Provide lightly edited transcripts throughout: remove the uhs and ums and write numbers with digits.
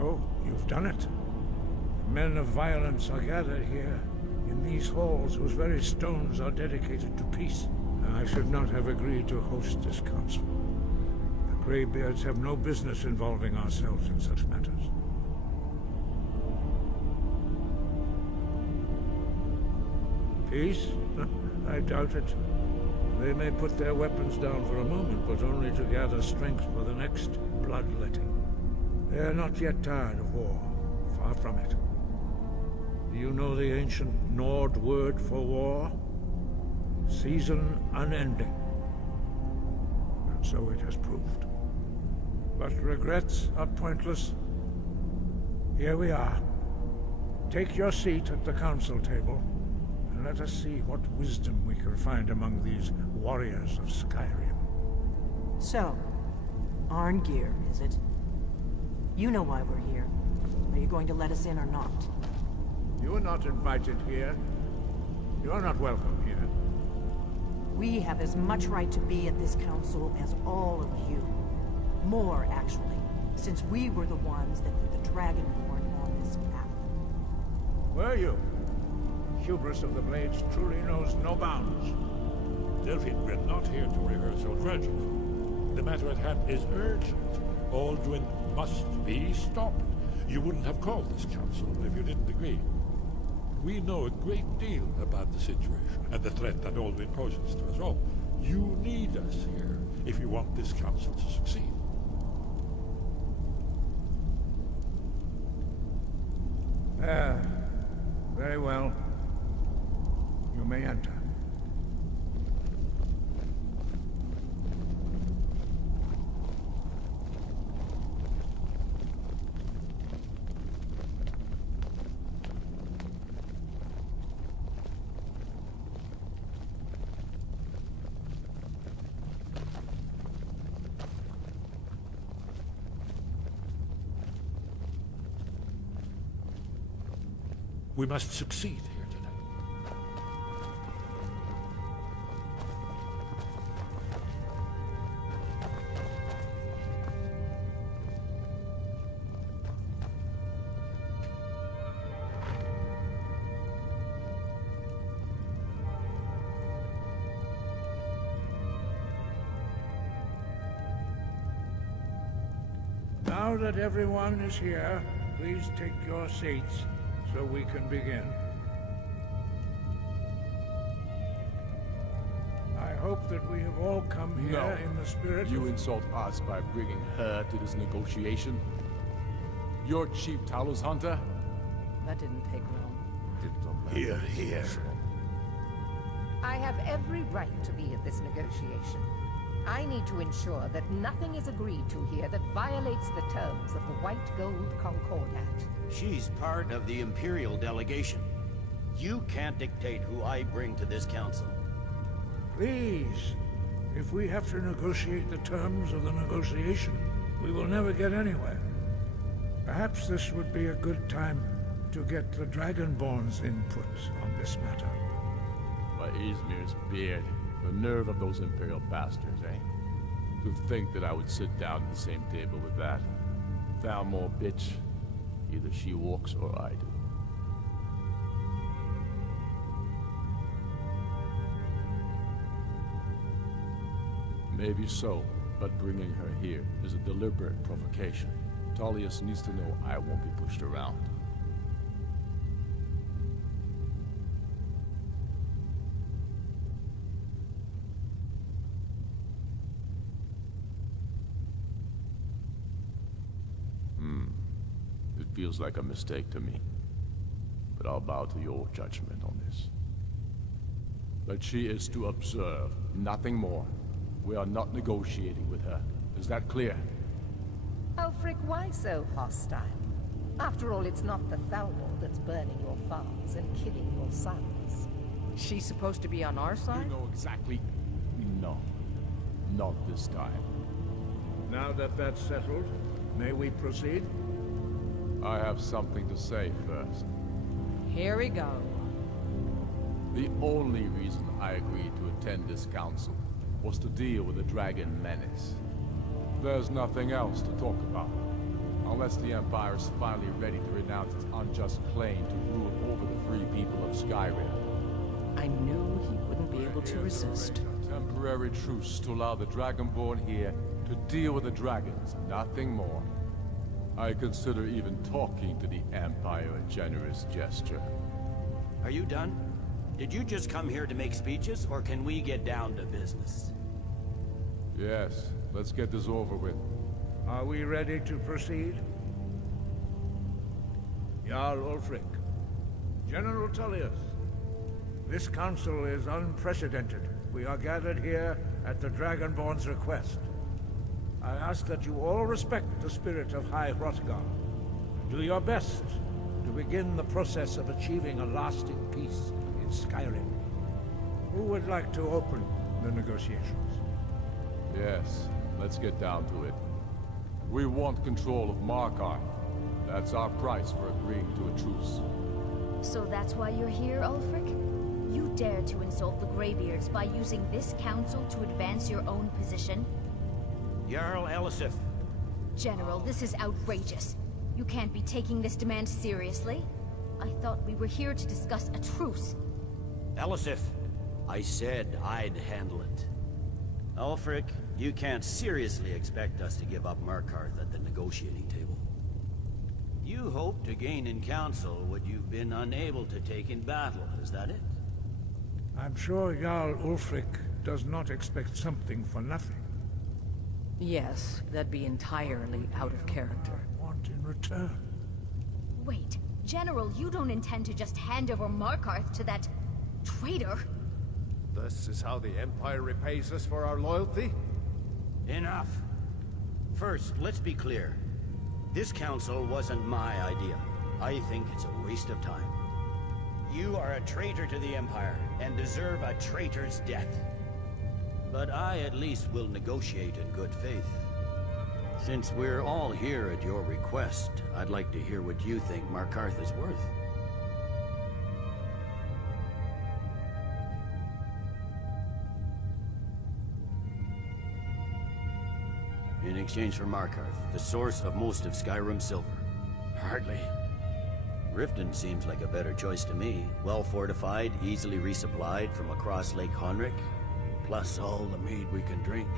So, you've done it. Men of violence are gathered here, in these halls whose very stones are dedicated to peace. I should not have agreed to host this council. The Greybeards have no business involving ourselves in such matters. Peace? I doubt it. They may put their weapons down for a moment, but only to gather strength for the next bloodletting. They are not yet tired of war. Far from it. Do you know the ancient Nord word for war? Season unending. And so it has proved. But regrets are pointless. Here we are. Take your seat at the council table, and let us see what wisdom we can find among these warriors of Skyrim. So, Arngeir, is it? You know why we're here. Are you going to let us in or not? You are not invited here. You are not welcome here. We have as much right to be at this council as all of you. More, actually, since we were the ones that put the Dragonborn on this path. Were you? Hubris of the Blades truly knows no bounds. Delphine, we're not here to rehearse your tragedy. The matter at hand is urgent. Alduin must be stopped. You wouldn't have called this council if you didn't agree. We know a great deal about the situation and the threat that Alduin poses to us all. You need us here if you want this council to succeed. Very well. You may enter. We must succeed here tonight. Now that everyone is here, please take your seats so we can begin. I hope that we have all come here in the spirit You of... insult us by bringing her to this negotiation? You're Chief Talos Hunter? That didn't take long. Here, here. I have every right to be at this negotiation. I need to ensure that nothing is agreed to here that violates the terms of the White Gold Concordat. She's part of the Imperial delegation. You can't dictate who I bring to this council. Please, if we have to negotiate the terms of the negotiation, we will never get anywhere. Perhaps this would be a good time to get the Dragonborn's input on this matter. By Izmir's beard. The nerve of those Imperial bastards, eh? To think that I would sit down at the same table with that. Thalmor bitch. Either she walks or I do. Maybe so, but bringing her here is a deliberate provocation. Tullius needs to know I won't be pushed around. It feels like a mistake to me. But I'll bow to your judgment on this. But she is to observe, nothing more. We are not negotiating with her. Is that clear? Ulfric, why so hostile? After all, it's not the Thalmor that's burning your farms and killing your sons. She's supposed to be on our You side? know exactly... No. Not this time. Now that that's settled, may we proceed? I have something to say first. Here we go. The only reason I agreed to attend this council was to deal with the dragon menace. There's nothing else to talk about. Unless the Empire is finally ready to renounce its unjust claim to rule over the free people of Skyrim. I knew he wouldn't be able to resist. Temporary truce to allow the Dragonborn here to deal with the dragons, nothing more. I consider even talking to the Empire a generous gesture. Are you done? Did you just come here to make speeches, or can we get down to business? Yes, let's get this over with. Are we ready to proceed? Jarl Ulfric, General Tullius, this council is unprecedented. We are gathered here at the Dragonborn's request. I ask that you all respect the spirit of High Hrothgar, and do your best to begin the process of achieving a lasting peace in Skyrim. Who would like to open the negotiations? Yes, let's get down to it. We want control of Markarth. That's our price for agreeing to a truce. So that's why you're here, Ulfric? You dare to insult the Greybeards by using this council to advance your own position? Jarl Elisif. General, this is outrageous. You can't be taking this demand seriously. I thought we were here to discuss a truce. Elisif, I said I'd handle it. Ulfric, you can't seriously expect us to give up Markarth at the negotiating table. You hope to gain in council what you've been unable to take in battle, is that it? I'm sure Jarl Ulfric does not expect something for nothing. Yes, that'd be entirely out of character. I want in return. Wait, General, you don't intend to just hand over Markarth to that traitor? This is how the Empire repays us for our loyalty? Enough. First, let's be clear. This council wasn't my idea. I think it's a waste of time. You are a traitor to the Empire, and deserve a traitor's death. But I at least will negotiate in good faith. Since we're all here at your request, I'd like to hear what you think Markarth is worth. In exchange for Markarth, the source of most of Skyrim's silver. Hardly. Riften seems like a better choice to me. Well fortified, easily resupplied from across Lake Honric, plus all the mead we can drink.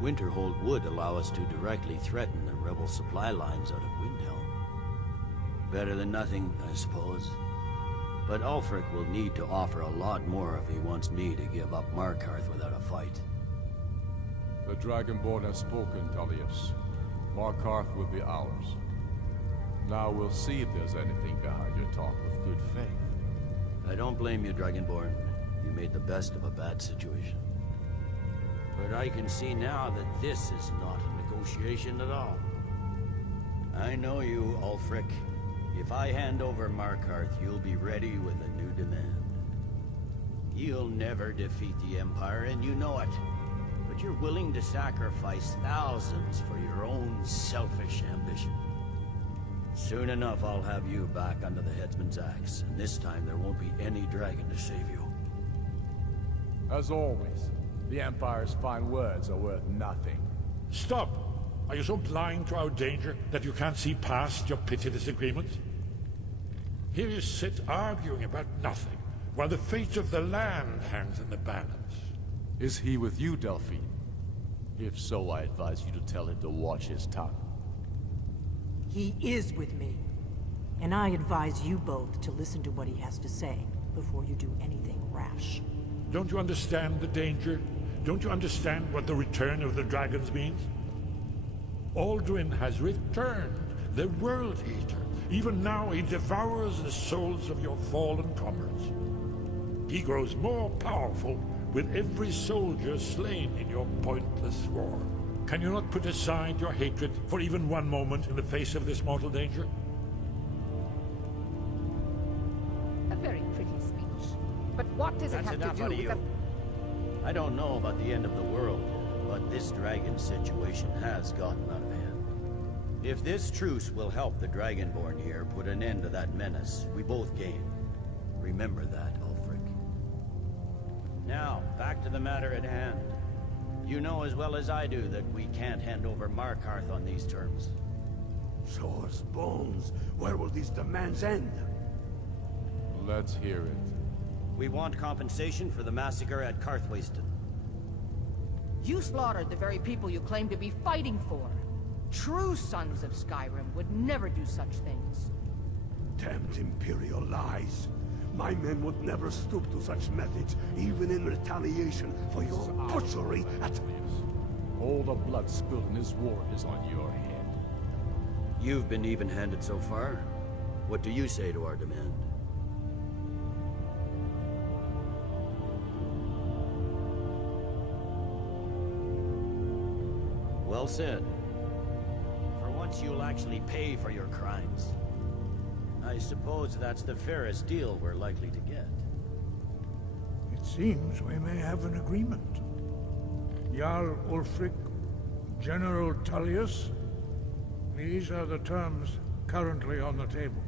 Winterhold would allow us to directly threaten the rebel supply lines out of Windhelm. Better than nothing, I suppose. But Ulfric will need to offer a lot more if he wants me to give up Markarth without a fight. The Dragonborn has spoken, Tullius. Markarth will be ours. Now we'll see if there's anything behind your talk of good faith. I don't blame you, Dragonborn. You made the best of a bad situation. But I can see now that this is not a negotiation at all. I know you, Ulfric. If I hand over Markarth, you'll be ready with a new demand. You'll never defeat the Empire, and you know it. But you're willing to sacrifice thousands for your own selfish ambition. Soon enough, I'll have you back under the headsman's axe, and this time there won't be any dragon to save you. As always, the Empire's fine words are worth nothing. Stop! Are you so blind to our danger that you can't see past your petty disagreements? Here you sit arguing about nothing, while the fate of the land hangs in the balance. Is he with you, Delphine? If so, I advise you to tell him to watch his tongue. He is with me. And I advise you both to listen to what he has to say before you do anything rash. Don't you understand the danger? Don't you understand what the return of the dragons means? Alduin has returned, the World Eater. Even now he devours the souls of your fallen comrades. He grows more powerful with every soldier slain in your pointless war. Can you not put aside your hatred for even one moment in the face of this mortal danger? A very pretty speech. But what does it That's have to enough do out of with you. I don't know about the end of the world, but this dragon situation has gotten out of hand. If this truce will help the Dragonborn here put an end to that menace, we both gain. Remember that, Ulfric. Now, back to the matter at hand. You know as well as I do that we can't hand over Markarth on these terms. Show us bones. Where will these demands end? Let's hear it. We want compensation for the massacre at Karthwasten. You slaughtered the very people you claim to be fighting for. True sons of Skyrim would never do such things. Damned Imperial lies. My men would never stoop to such methods, even in retaliation for your butchery at... All the blood spilled in this war is on your head. You've been even-handed so far. What do you say to our demand? Well said. For once you'll actually pay for your crimes. I suppose that's the fairest deal we're likely to get. It seems we may have an agreement. Jarl Ulfric, General Tullius, these are the terms currently on the table.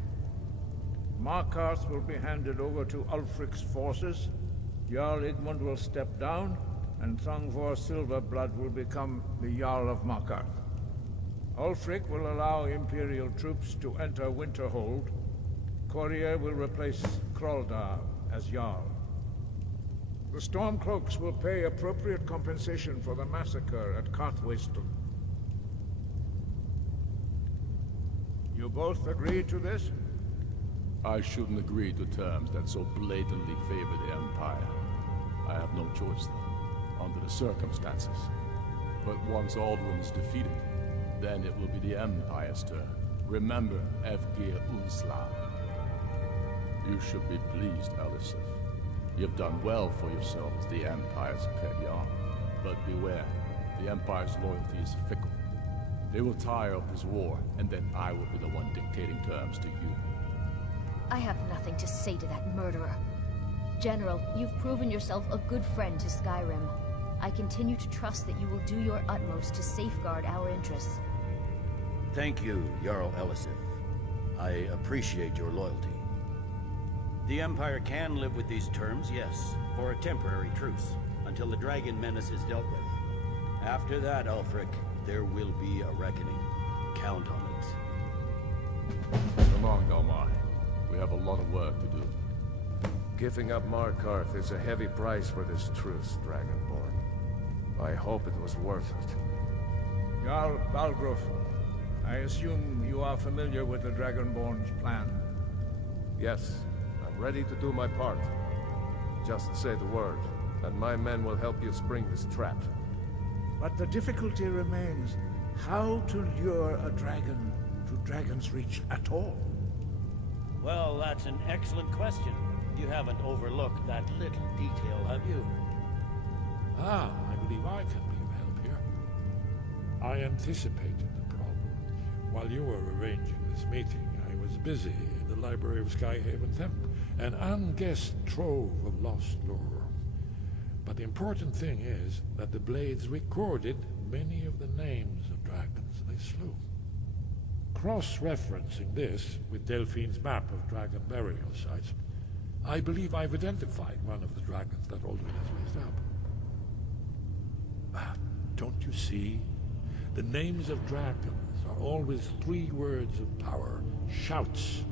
Markarth will be handed over to Ulfric's forces, Jarl Igmund will step down, and Thongvor Silverblood will become the Jarl of Markarth. Ulfric will allow Imperial troops to enter Winterhold. Courier will replace Kraldar as Jarl. The Stormcloaks will pay appropriate compensation for the massacre at Karthwasten. You both agree to this? I shouldn't agree to terms that so blatantly favor the Empire. I have no choice, though, under the circumstances. But once Alduin is defeated, then it will be the Empire's turn. Remember, Evgir Unsla. You should be pleased, Elisif. You've done well for yourself as the Empire's pet Jarl. But beware, the Empire's loyalty is fickle. They will tire of this war, and then I will be the one dictating terms to you. I have nothing to say to that murderer. General, you've proven yourself a good friend to Skyrim. I continue to trust that you will do your utmost to safeguard our interests. Thank you, Jarl Elisif. I appreciate your loyalty. The Empire can live with these terms, yes, for a temporary truce, until the dragon menace is dealt with. After that, Ulfric, there will be a reckoning. Count on it. Come on, Galmar. We have a lot of work to do. Giving up Markarth is a heavy price for this truce, Dragonborn. I hope it was worth it. Jarl Balgruuf, I assume you are familiar with the Dragonborn's plan. Yes, I'm ready to do my part. Just say the word, and my men will help you spring this trap. But the difficulty remains how to lure a dragon to Dragon's Reach at all. Well, that's an excellent question. You haven't overlooked that little detail, have you? Ah, I believe I can be of help here. I anticipated the problem. While you were arranging this meeting, I was busy in the library of Skyhaven Temple, an unguessed trove of lost lore. But the important thing is that the Blades recorded many of the names of dragons they slew. Cross-referencing this with Delphine's map of dragon burial sites, I believe I've identified one of the dragons that Alduin has raised up. Don't you see? The names of dragons are always 3 words of power, shouts.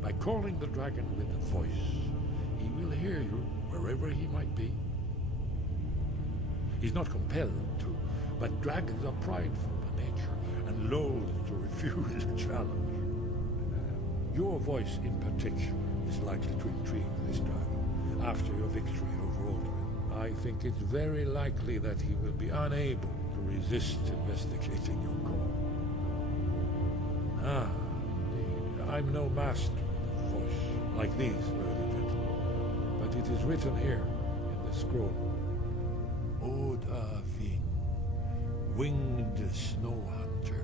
By calling the dragon with a voice, he will hear you wherever he might be. He's not compelled to, but dragons are prideful by nature and loath to refuse a challenge. Your voice in particular is likely to intrigue this dragon after your victory over Alduin. I think it's very likely that he will be unable to resist investigating your call. Ah, indeed. I'm no master of the voice, like these worthy gentlemen, but it is written here in the scroll. Oda Ving, winged snow hunter,